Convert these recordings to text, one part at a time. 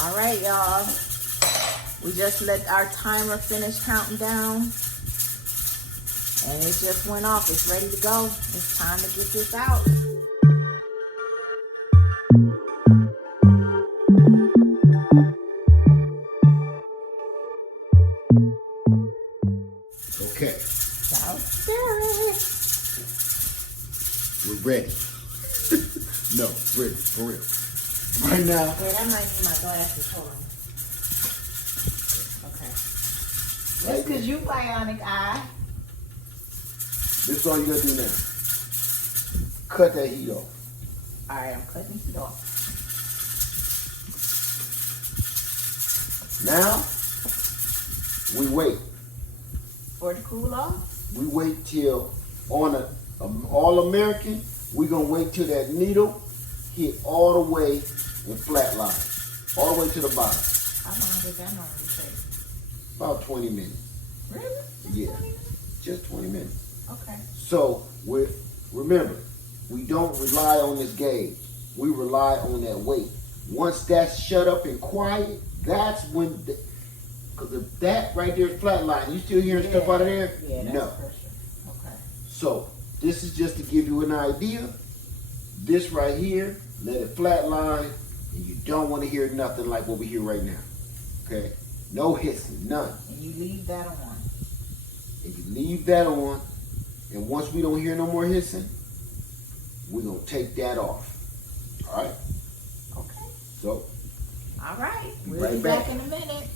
All right, y'all. We just let our timer finish counting down. And it just went off. It's ready to go. It's time to get this out. Okay. Downstairs. We're ready. No, ready, for real. Right now. Yeah, that might be my glasses. Hold on. Okay. That's because you bionic eye. This is all you gotta do now. Cut that heat off. All right, I'm cutting it off. Now, we wait. For it to cool off? We wait till on a All-American, we're gonna wait till that needle hit all the way in flat line. All the way to the bottom. How long does that normally take? About 20 minutes. Really? Yeah. Just 20 minutes. Okay. So remember, we don't rely on this gauge. We rely on that weight. Once that's shut up and quiet, that's when, because if that right there is flat line, you still hearing stuff out of there? Yeah, that's no. pressure. Okay. So this is just to give you an idea. This right here, let it flat line, and you don't want to hear nothing like what we hear right now. Okay? No hissing, none. And you leave that on. And you leave that on, and once we don't hear no more hissing, we're gonna take that off. All right? Okay. So, all right. We'll right be back in a minute.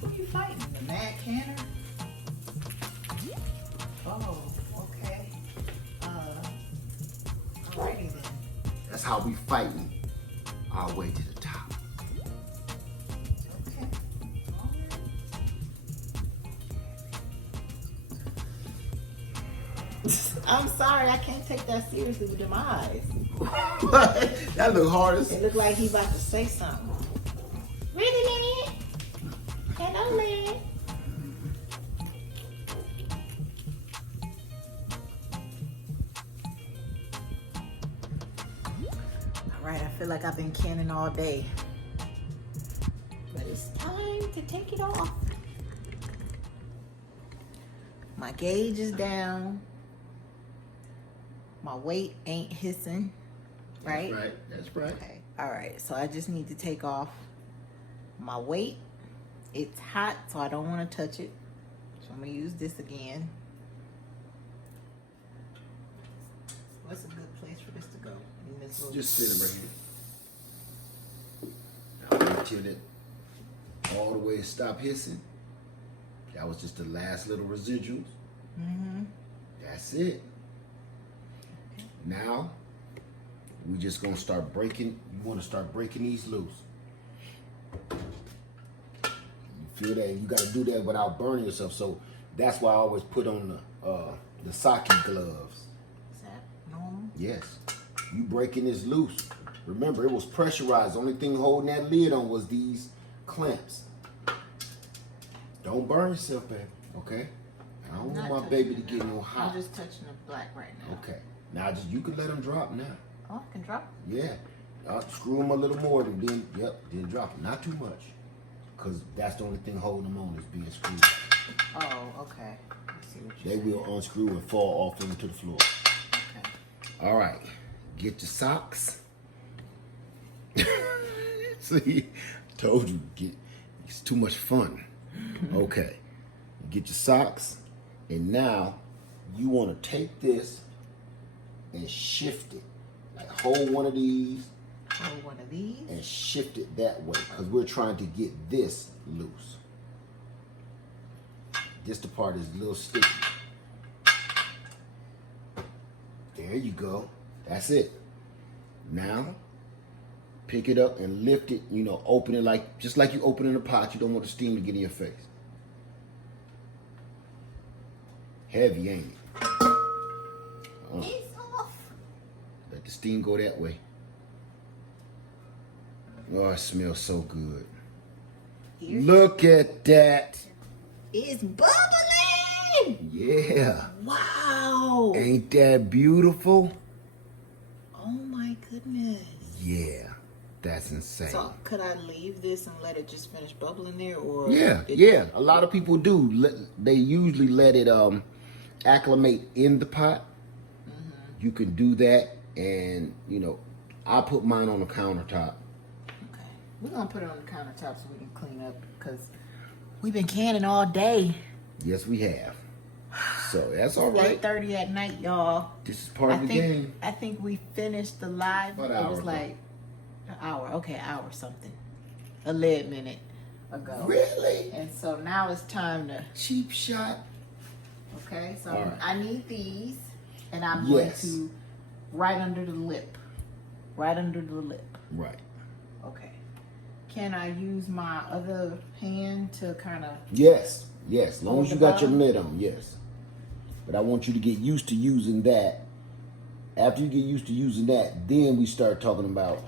Who you fighting? The Mad Canner? Oh, okay. Alrighty then. that's how we fighting our way to the top. Okay. All right. I'm sorry, I can't take that seriously with them eyes. That look hard as. It looked like he about to say something. Really, man? Hello, man. All right, I feel like I've been canning all day. But it's time to take it off. My gauge is down. My weight ain't hissing. Right? That's right. That's right. Okay. All right. So I just need to take off my weight. It's hot, so I don't want to touch it. So I'm going to use this again. What's a good place for this to go? In this little... Just sit it right here. Now wait till it all the way stop hissing. That was just the last little residuals. Mm-hmm. That's it. Now, we just gonna start breaking. You wanna start breaking these loose. You feel that? You gotta do that without burning yourself. So that's why I always put on the sake gloves. Is that normal? Yes. You breaking this loose. Remember, it was pressurized. The only thing holding that lid on was these clamps. Don't burn yourself, baby. Okay? I don't want my baby to get no hot. I'm just touching the black right now. Okay. Now just you can let them drop now. Oh, I can drop it? Yeah. I'll screw them a little more and then drop them. Not too much. Because that's the only thing holding them on is being screwed. Oh, okay. I see what you're They saying. will unscrew and fall off into the floor. Okay. All right. Get your socks. See, told you, it's too much fun. Okay. Get your socks. And now you want to take this and shift it. Like hold one of these. Hold one of these. And shift it that way. Because we're trying to get this loose. This the part is a little sticky. There you go. That's it. Now, pick it up and lift it, open it just like you open in a pot. You don't want the steam to get in your face. Heavy, ain't it? It's off. Let the steam go that way. Oh, it smells so good. Look at that. It's bubbling. Yeah. Wow. go. Ain't that beautiful? Oh my goodness. Yeah, that's insane. So could I leave this and let it just finish bubbling there, or? Yeah. A lot of people do. They usually let it acclimate in the pot. You can do that, and I put mine on the countertop. Okay, we're gonna put it on the countertop so we can clean up because we've been canning all day. Yes, we have. So that's all right. 8:30 at night, y'all. This is part of the game. I think we finished the live. About an it hour was ago. like an hour. Okay, hour something. 11 minutes ago. Really? And so now it's time to. Cheap shot. Okay, so All right. I need these, and I'm Yes. going to right under the lip. Right under the lip. Right. Okay. Can I use my other hand to kind of? Yes. As long Hold as you the got your bottom? lid on, yes. But I want you to get used to using that. After you get used to using that, then we start talking about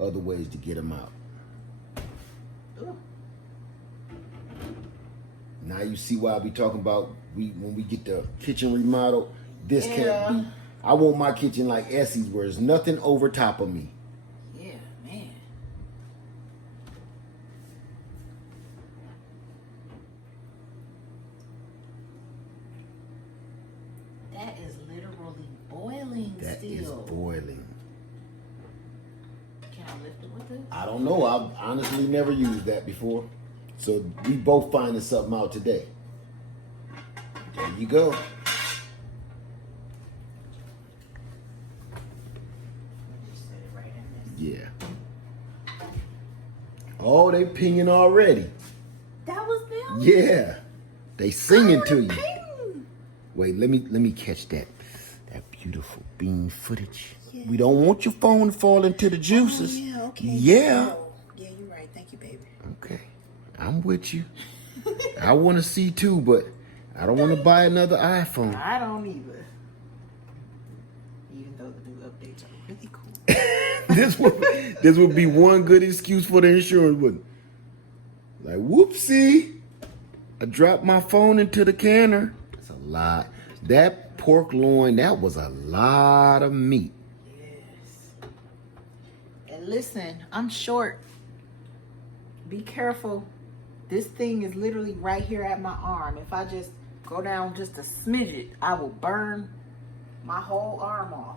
other ways to get them out. Ooh. Now you see why I be talking about when we get the kitchen remodeled. This Yeah. can't be. I want my kitchen like Essie's, where there's nothing over top of me. Yeah, man. That is literally boiling That still. is boiling. Can I lift it with this? I don't know. I've honestly never used that before. So we both finding something out today. There you go. Just set it right in this. Yeah. Oh, they pinging already. That was them? Yeah. They singing to you. Ping. Wait, let me catch that beautiful bean footage. Yeah. We don't want your phone to fall into the juices. Oh, yeah, okay. Yeah. Oh, yeah, you're right. Thank you, baby. Okay. I'm with you. I want to see too, but I don't want to buy another iPhone. I don't either. Even though the new updates are really cool. this would be one good excuse for the insurance, wouldn't it? Like, whoopsie. I dropped my phone into the canner. That's a lot. That pork loin, that was a lot of meat. Yes. And listen, I'm short. Be careful. This thing is literally right here at my arm. If I just go down just a smidget, I will burn my whole arm off.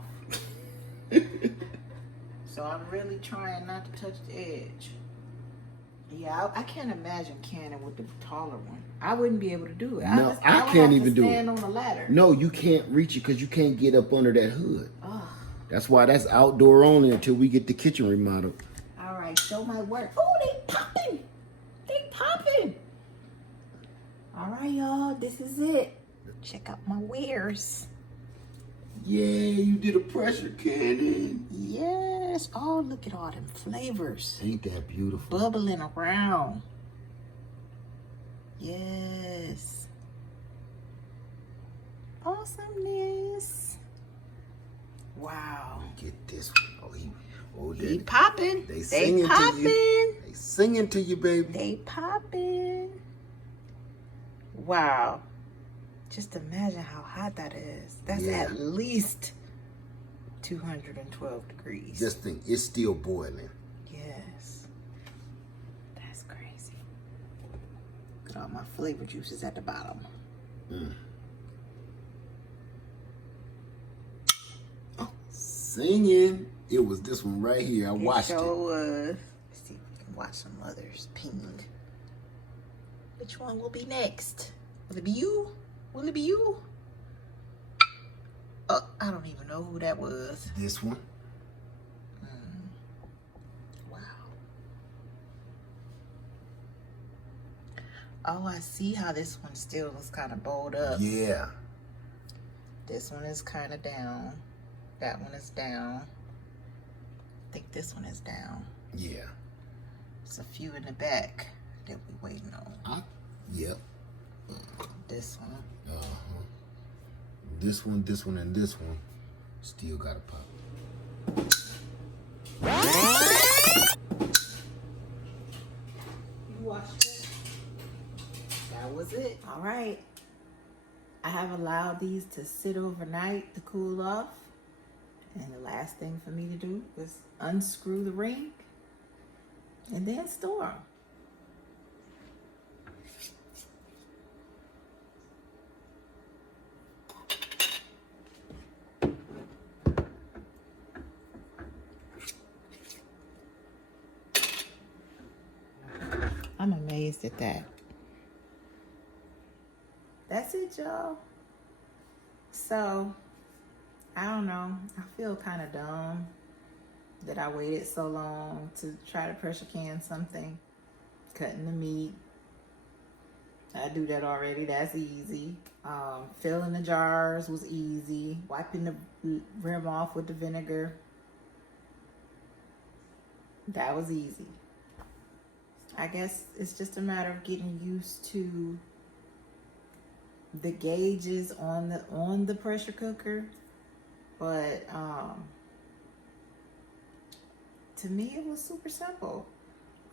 So I'm really trying not to touch the edge. Yeah, I can't imagine canning with the taller one. I wouldn't be able to do it. No, would I have can't to even do it. stand on the ladder. No, you can't reach it because you can't get up under that hood. Ugh. That's why that's outdoor only until we get the kitchen remodeled. All right, show my work. Oh, they popping. They popping. All right, y'all, this is it. Check out my wares. Yeah, you did a pressure cannon. Yes. Oh, look at all them flavors Ain't that beautiful? bubbling around. Yes. Awesomeness. Wow. Get this one. He popping. They They singing to popping. you. They singing to you, baby. They popping. Wow. Just imagine how hot that is. That's Yeah. at least 212 degrees. Just think, it's still boiling. Yes. That's crazy. Look at all my flavor juices at the bottom. Singing. It was this one right here. I watched it. Was. Let's see if we can watch some others pinged. Which one will be next? Will it be you? Will it be you? I don't even know who that was. This one. Wow. Oh, I see how this one still is kind of bowled up. Yeah. This one is kind of down. That one is down. I think this one is down. Yeah. There's a few in the back that we're waiting on. Yep. This one. This one, and this one still got to pop. You watched it? That was it. All right. have allowed these to sit overnight to cool off. And the last thing for me to do is unscrew the ring and then store them. I'm amazed at that. That's it, y'all. So, I don't know. I feel kind of dumb that I waited so long to try to pressure can something. Cutting the meat. I do that already. That's easy. Filling the jars was easy. Wiping the rim off with the vinegar. That was easy. I guess it's just a matter of getting used to the gauges on the pressure cooker. But to me it was super simple.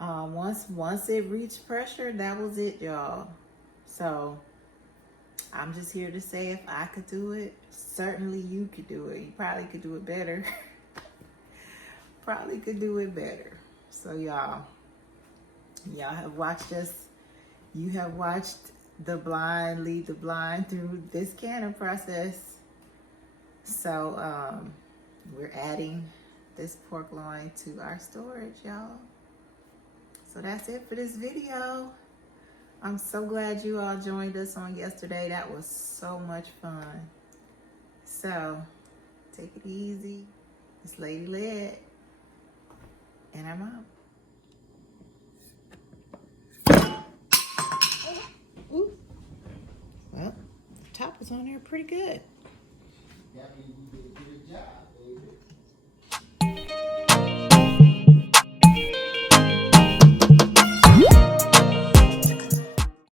Once it reached pressure, that was it, y'all. So I'm just here to say, if I could do it, certainly you could do it. You probably could do it better. Probably could do it better. So y'all have watched us. You have watched the blind lead the blind through this canning process. So we're adding this pork loin to our storage, y'all. So that's it for this video. I'm so glad you all joined us on yesterday. That was so much fun. So take it easy. It's Lady Led, and I'm out. Ooh. Well, the top was on there pretty good. That means you did a good job, baby.